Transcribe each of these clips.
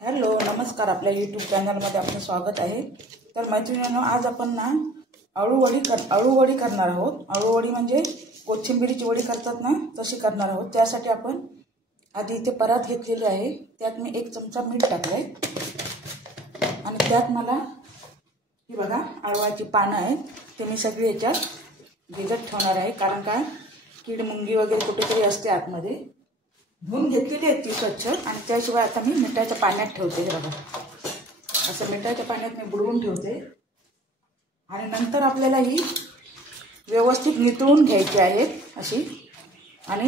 Hello नमस्कार, आपल्या YouTube चॅनलमध्ये आपलं स्वागत आहे। तर मैत्रिणींनो, आज आपण ना अळूवडी करणार आहोत। अळूवडी म्हणजे कोथिंबीरीची वडी करतात ना, तशी करणार आहोत। त्यासाठी आपण आधी इथे परात घेतलेली आहे, त्यात मी 1 चमचा मीठ टाकले आणि त्यात मला ही बघा अळवाची पानं आहेत, ते मी सगळी याच्यात भिजत ठेवणार आहे। कारण काय कीड मुंगी वगैरे कुठेतरी असते आतमध्ये। धुवून घेतलेली आहे ती स्वच्छ आणि त्याशिवाय आता मी मिठाच्या पाण्यात ठेवते। हे बघा असं मिठाच्या पाण्यात मी बुडवून ठेवते आणि नंतर आपल्याला ही व्यवस्थित नितळून घ्यायची आहे अशी, आणि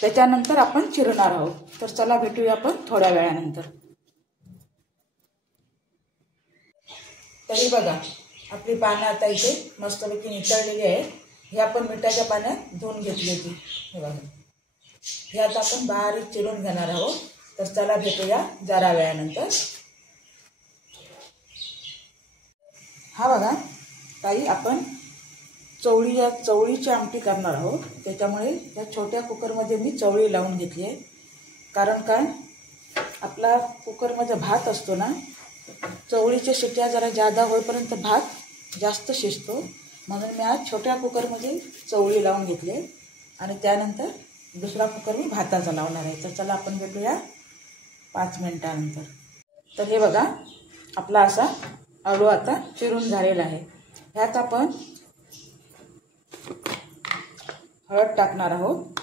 त्याच्यानंतर आपण चिरणार आहोत। तर चला भेटूया आपण थोड्या वेळानंतर। तरी बघा आपली पानं आता इथे मस्तपैकी नितळलेली आहेत। हे आपण मिठाच्या पाण्यात धुवून घेतली होती। हे बघा हे आता आपण बारीक चिरून घेणार आहोत। तर चला भेटूया जरा वेळानंतर। हा बघा ताई, आपण चवळीची आमटी करणार आहोत। त्याच्यामुळे या छोट्या कुकरमध्ये मी चवळी लावून घेतली आहे। कारण काय आपला कुकरमध्ये भात असतो ना, चवळीच्या शिट्ट्या जरा जादा होईपर्यंत भात जास्त शिजतो, म्हणून मी आज छोट्या कुकरमध्ये चवळी लावून घेतली आणि त्यानंतर दुसरा कुकर मी भाताचा लावणार आहे। तर चला आपण भेटूया 5 मिनिटानंतर। तर हे बघा आपला असा अळू आता चिरून झालेला आहे। ह्यात आपण हळद टाकणार आहोत,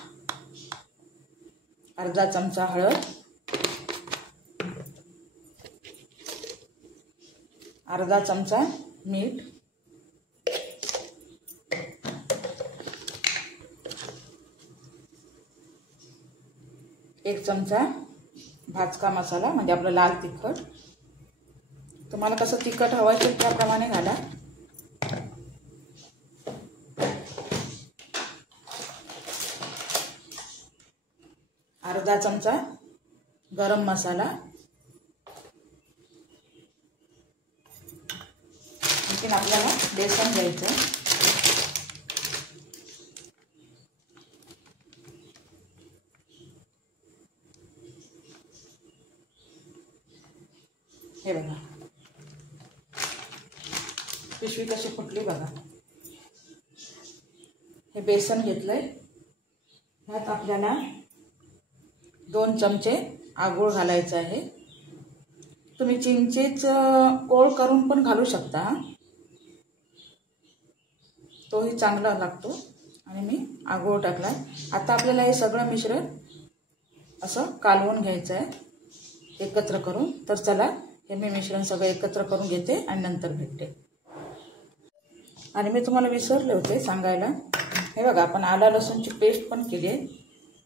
अर्धा चमचा हळद, अर्धा चमचा मीठ, एक चमचा भाजका मसाला म्हणजे आपलं लाल तिखट। तुम्हाला कसं तिखट हवं असेल त्याप्रमाणे घाला। अर्धा चमचा गरम मसाला, आणखीन आपल्याला बेसन घ्यायचं, हे बघा पिशवी कशी फुटली बघा। हे बेसन घेतलंय, ह्यात आपल्याला 2 चमचे आगूळ घालायचं आहे। तुम्ही चिंचेच कोळ करून पण घालू शकता, तोही चांगला लागतो। आणि मी आगूळ टाकला। आता आपल्याला हे सगळं मिश्रण असं कालवून घ्यायचं आहे एकत्र करून। तर चला हे मी मिश्रण सगळं एकत्र करून घेते आणि नंतर भेटते। आणि मी तुम्हाला विसरले होते सांगायला, हे बघा आपण आला लसूणची पेस्ट पण केली आहे,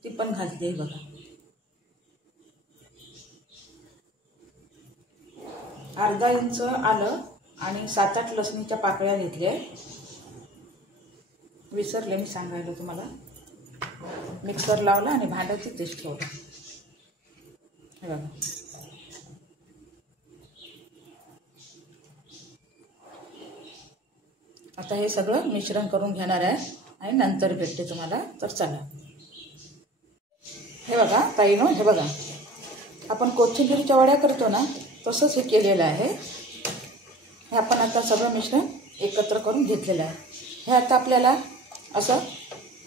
ती पण घातली आहे बघा। अर्धा इंच आलं आणि 7-8 लसणीच्या पाकळ्या घेतल्या आहे, विसरले मी सांगायला तुम्हाला। मिक्सर लावला आणि भांड्यात तेच ठेवलं। हे बघा आता हे सगळं मिश्रण करून घेणार आहे आणि नंतर भेटते तुम्हाला। तर चला हे बघा ताईनो, हे बघा आपण कोथिंबीरीच्या वड्या करतो ना, तसंच हे केलेलं आहे। हे आपण आता सगळं मिश्रण एकत्र करून घेतलेलं आहे। हे आता आपल्याला असं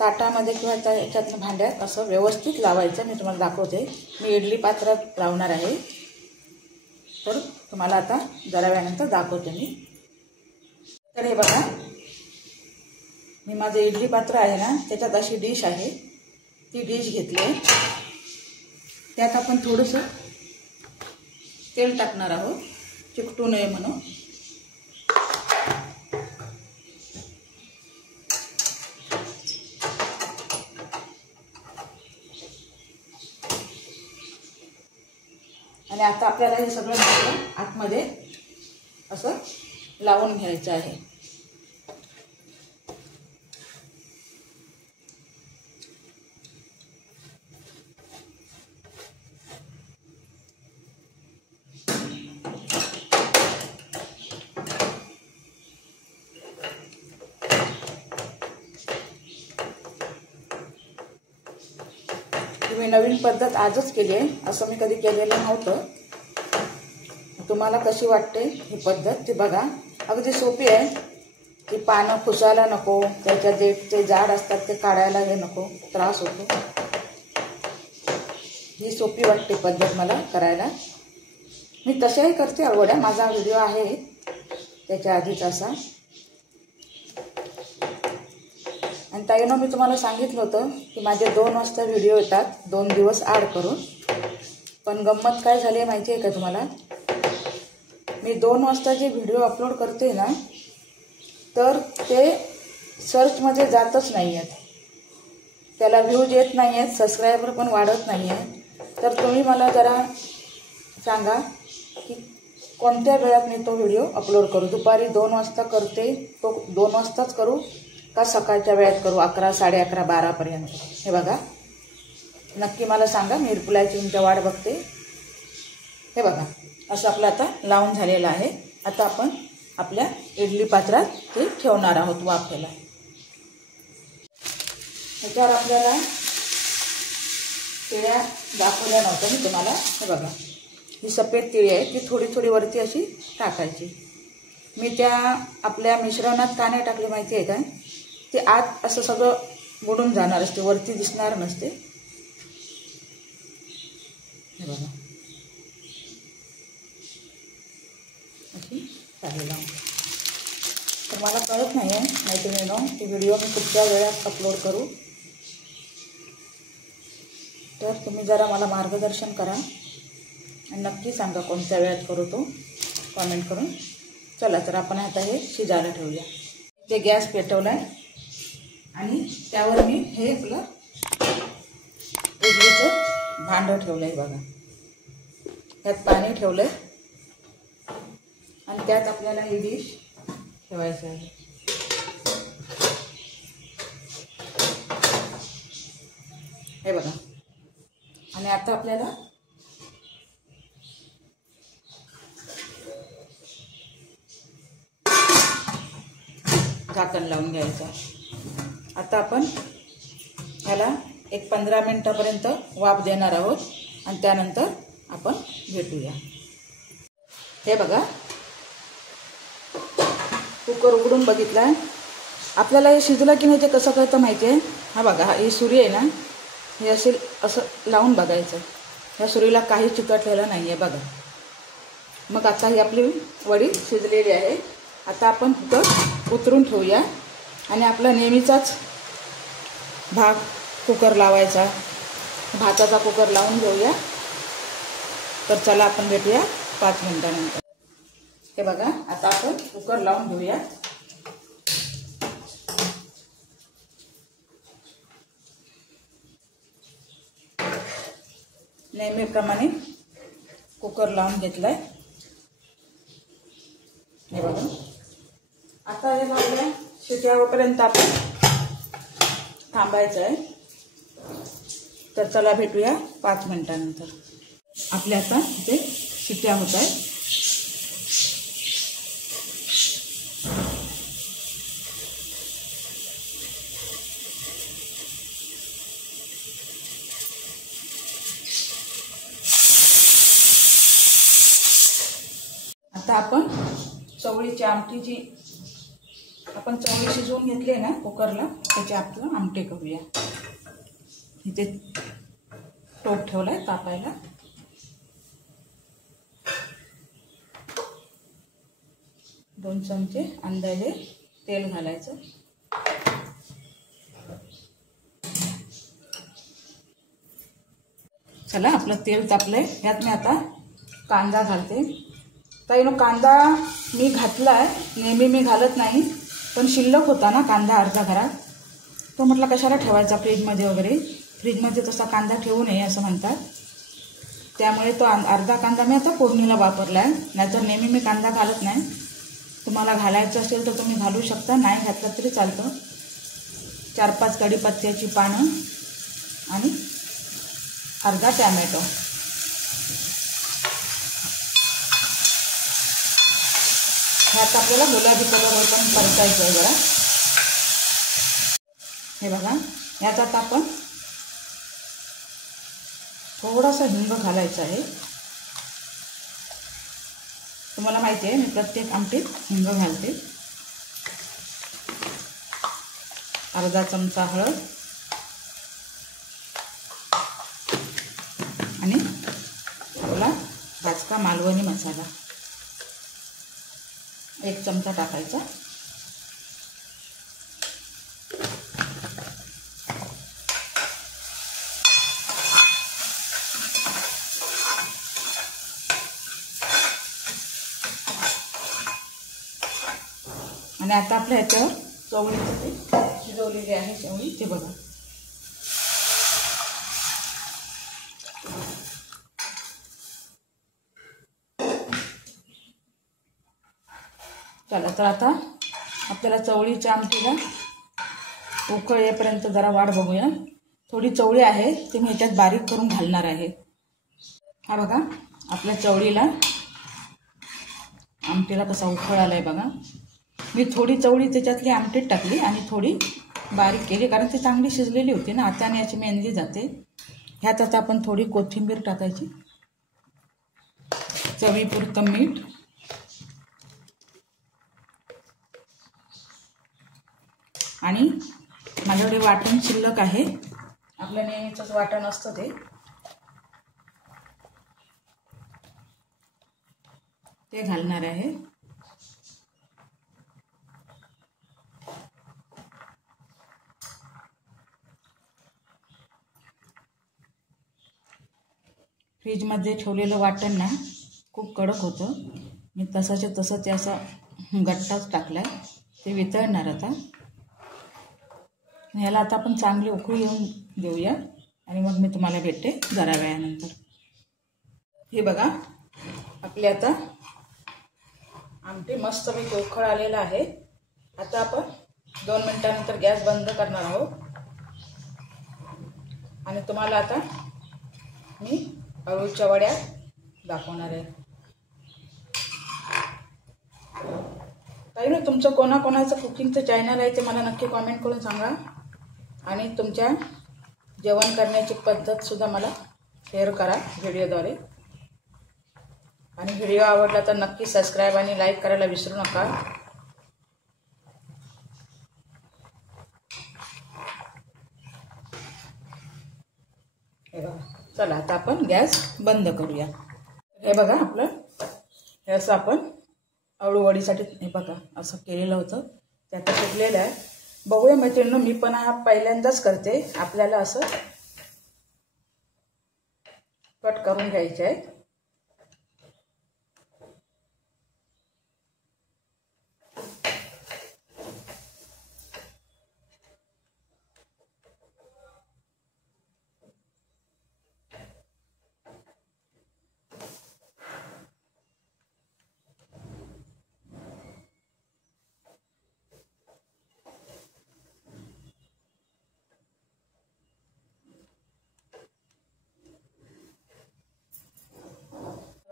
ताटामध्ये किंवा याच्यातनं भांड्यात असं व्यवस्थित लावायचं। मी तुम्हाला दाखवते, मी इडली पात्रात लावणार आहे। तर तुम्हाला आता जरा वेळानंतर दाखवते मी। तर हे बघा मी माझं इडली पात्र आहे ना, त्याच्यात अशी डिश आहे, ती डिश घेतली आहे। त्यात आपण थोडंसं तेल टाकणार आहोत चिकटू नये म्हणून। आणि आता आपल्याला हे सगळं मिश्रण आतमध्ये असं लावून घ्यायचं आहे। तुम्ही नवीन पद्धत आजच केली आहे, असं मी कधी केलेलं नव्हतं। तुम्हाला कशी वाटते ही पद्धत ती बघा. अगदी सोपी आहे. ती पानं खुसायला नको, त्याच्या जे झाड असतात ते काढायला हे नको, त्रास होतो. ही सोपी वाटते पद्धत मला करायला. मी तशाही करते अळूवड्या. माझा व्हिडिओ आहे त्याच्या आधीच असा. आणि ताईनो मी तुम्हाला सांगितलं होतं की माझे 2 वाजता व्हिडिओ येतात 2 दिवस ॲड करून. पण गंमत काय झाली आहे माहिती आहे का तुम्हाला? मी 2 वाजता जे व्हिडिओ अपलोड करते ना, तर ते सर्चमध्ये जातच नाही आहेत. त्याला व्ह्यूज येत नाही आहेत, सबस्क्रायबर पण वाढत नाही आहे. तर तुम्ही मला जरा सांगा की कोणत्या वेळात मी तो व्हिडिओ अपलोड करू. दुपारी 2 वाजता करते तो 2 वाजताच करू का सकाळच्या वेळात करू 11, 11:30, 12पर्यंत? हे बघा, नक्की मला सांगा. मी रिप्लायची तुमच्या वाट बघते. हे बघा, असं आपलं आता लावून झालेलं आहे. आता आपण आपल्या इडली पात्रात ते ठेवणार आहोत वाफेला. ह्याच्यावर आपल्याला तिळ्या दाखवल्या नव्हत्या मी तुम्हाला. हे बघा, ही सफेद तिळी आहे, ती थोडी थोडी वरती अशी टाकायची. मी त्या आपल्या मिश्रणात का नाही टाकली माहिती आहे काय? ते आत असं सगळं बुडून जाणार असते, वरती दिसणार नसते. हे बघा, अशी टाकली लावून. तर मला कळत नाही आहे मैत्रिणींनो की व्हिडिओ मी कुठच्या वेळात अपलोड करू. तर तुम्ही जरा मला मार्गदर्शन करा आणि नक्की सांगा कोणत्या वेळात करू तो कॉमेंट करून. चला तर आपण आता हे शिजायला ठेवूया. ते गॅस पेटवला आहे आणि त्यावर मी हे आपलं इडलीचं भांडं ठेवलं आहे बघा. त्यात पाणी ठेवलं आहे आणि त्यात आपल्याला ही डिश ठेवायचं आहे. हे बघा, आणि आता आपल्याला झाकण लावून घ्यायचं. आता आपण ह्याला एक 15 मिनिटापर्यंत वाफ देणार आहोत आणि त्यानंतर आपण भेटूया. हे बघा, कुकर उघडून बघितला आहे. आपल्याला हे शिजलं की नाही ते कसं कळतं माहिती आहे? हा बघा, ही सुरी आहे ना, हे असं लावून बघायचं. ह्या सुरीला काही चिकटलेलं नाही आहे बघा. मग आता ही आपली वडी शिजलेली आहे. आता आपण कुकर उतरून ठेवूया आणि आपला नेहमीचाच भाग कुकर लावायचा, भाताचा कुकर लावून घेऊया. तर चला आपण भेटूया 5 मिनिटानंतर. हे बघा, आता आपण कुकर लावून घेऊया. नेहमीप्रमाणे कुकर लावून घेतलाय. हे बघा, आता हे लावल्या शिट्यापर्यंत आपण थांबायचं आहे. तर चला भेटूया 5 मिनिटानंतर. आपल्या आता इथे शिट्या होत आहेत. आता आपण चवळीची आमटी जी आपण चवळी शिजवून घेतली आहे ना कुकरला, त्याची आपलं आमटी करूया. इथे टोप ठेवला आहे तापायला. दोन चमचे अंदाजे तेल घालायचं. चला, आपलं तेल तापलंय. ह्यात मी आता कांदा घालते. ताईनो, कांदा मी घातला आहे, नेहमी मी घालत नाही, पण शिल्लक होता ना कांदा अर्धा घरात, तो म्हटलं कशाला ठेवायचा फ्रीजमध्ये वगैरे. फ्रीजमध्ये तसा कांदा ठेवू नये असं म्हणतात. त्यामुळे तो अर्धा कांदा मी आता फोडणीला वापरला आहे. नाहीतर नेहमी मी कांदा घालत नाही. तुम्हाला घालायचं असेल तर तुम्ही घालू शकता, नाही घातलं तरी चालतं. 4-5 कढीपत्त्याची पानं आणि अर्धा टॅमॅटो. ह्यात आपल्याला गुलाबी कलर पण परतायचं आहे जरा. हे बघा, ह्यात आता आपण थोडासा हिंग घालायचा आहे. तुम्हाला माहिती आहे मी प्रत्येक आमटीत हिंग घालते. अर्धा चमचा हळद आणि आपला भाजका मालवणी मसाला 1 चमचा टाकायचा. आणि आता आपल्या ह्याच्यावर चवळीचं ते शिजवलेली आहे चवळी ते बघा. चला तर आता आपल्याला चवळीच्या आमटीला उकळ येईपर्यंत जरा वाट बघूया. थोडी चवळी आहे ती मी ह्याच्यात बारीक करून घालणार आहे. हा बघा आपल्या चवळीला आमटीला कसा उकळ आलाय बघा. मी थोडी चवळी त्याच्यातली आमटीत टाकली आणि थोडी बारीक केली कारण ती चांगली शिजलेली होती ना. हाताने याची मेहंदी जाते. ह्यात आता आपण थोडी कोथिंबीर टाकायची, चवीपुरतं मीठ आणि माझ्याकडे वाटण शिल्लक आहे. आपलं नेहमीचंच वाटण असतं ते घालणार आहे. फ्रीजमध्ये ठेवलेलं वाटण ना खूप कडक होतं. मी तसाच्या तसं ते असं गट्टाच टाकला आहे. ते वितळणार आता. ह्याला आता आपण चांगली उकळी येऊन देऊया आणि मग मी तुम्हाला भेटते जरा वेळानंतर. हे बघा आपली आता आमटी मस्तपैकी उकळ आलेला आहे. आता आपण 2 मिनिटांनंतर गॅस बंद करणार आहोत आणि तुम्हाला आता मी अळूच्या वड्या दाखवणार आहे. काही ना तुमचं कोणाकोणाचं कुकिंगचं चॅनल आहे ते मला नक्की कॉमेंट करून सांगा आणि तुमच्या जेवण करण्याची पद्धतसुद्धा मला शेअर करा व्हिडिओद्वारे. आणि व्हिडिओ आवडला तर नक्की सबस्क्राईब आणि लाईक करायला विसरू नका. हे बघा चला आता आपण गॅस बंद करूया. हे बघा आपलं हे असं आपण अळूवडीसाठी हे बघा असं केलेलं होतं ते आता शिजलेलं आहे. बघूया मैत्रिणींनो मी पण हा पहिल्यांदाच करते. आपल्याला असं कट करून घ्यायचे आहे.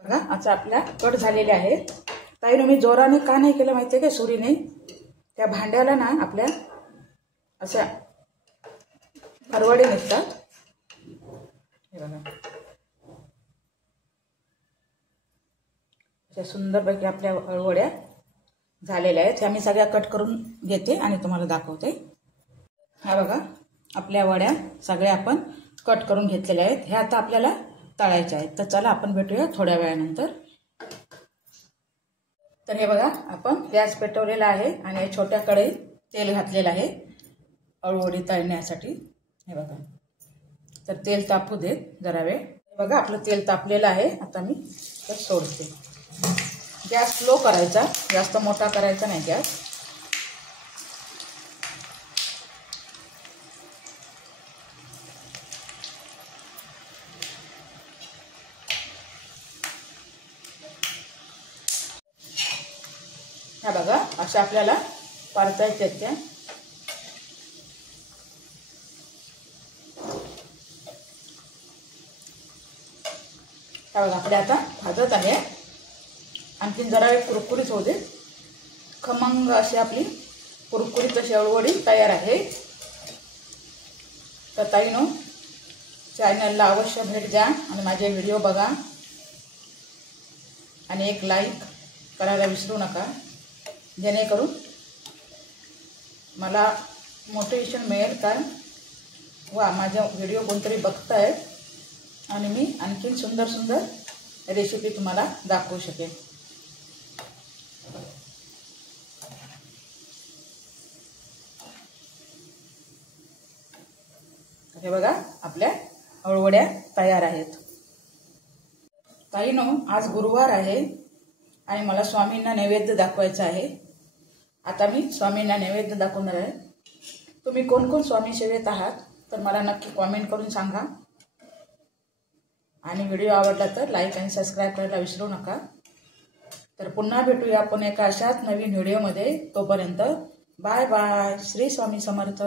बघा आता आपल्या कट झालेले आहेत. ताईने मी जोराने का नाही केलं माहिती आहे का सुरीने. त्या भांड्याला ना आपल्या अशा फरवडे निघतात. हे बघा अशा सुंदरपैकी आपल्या अळूवड्या झालेल्या आहेत. ह्या मी सगळ्या कट करून घेते आणि तुम्हाला दाखवते. हा बघा आपल्या वड्या सगळ्या आपण कट करून घेतलेल्या आहेत. ह्या आता आपल्याला तळायच्या आहेत. तर चला आपण भेटूया थोड्या वेळानंतर. तर हे बघा आपण गॅस पेटवलेला आहे आणि छोट्या कढईत तेल घातलेलं आहे अळूवडी तळण्यासाठी. हे बघा तर तेल तापू देत जरा वेळ. हे बघा आपलं तेल तापलेलं आहे. आता मी तर सोडते. गॅस स्लो करायचा, जास्त मोठा करायचा नाही गॅस. ह्या बघा अशा आपल्याला परतायच्या आहेत त्या. ह्या बघा आपल्या आता भाजत आहे. आणखीन जरा वेळ कुरकुरीत होऊ दे. खमंग अशी आपली कुरकुरीत अशी अळूवडी तयार आहे. तर ताईनो चॅनलला अवश्य भेट द्या आणि माझे व्हिडिओ बघा आणि एक लाईक करायला विसरू नका, जेणेकरून मला मोटिवेशन मिळेल का वा माझा व्हिडिओ कोणतरी बघताय आणि मी आणखीन सुंदर सुंदर रेसिपी तुम्हाला दाखवू शकेन। हे बघा आपल्या अळूवड्या तयार आहेत। ताईनो, आज गुरुवार आहे आणि मला स्वामींना नैवेद्य दाखवायचा आहे। आता मी स्वामींना नैवेद्य दाखवणार आहे। तुम्ही कोण कोण स्वामी सेवेत आहात तर मला नक्की कमेंट करून सांगा आणि व्हिडिओ आवडला तर लाईक आणि सबस्क्राइब करायला विसरू नका। तर पुन्हा भेटूया आपण एका अशाच नवीन व्हिडिओमध्ये। तोपर्यंत बाय बाय। श्री स्वामी समर्थ।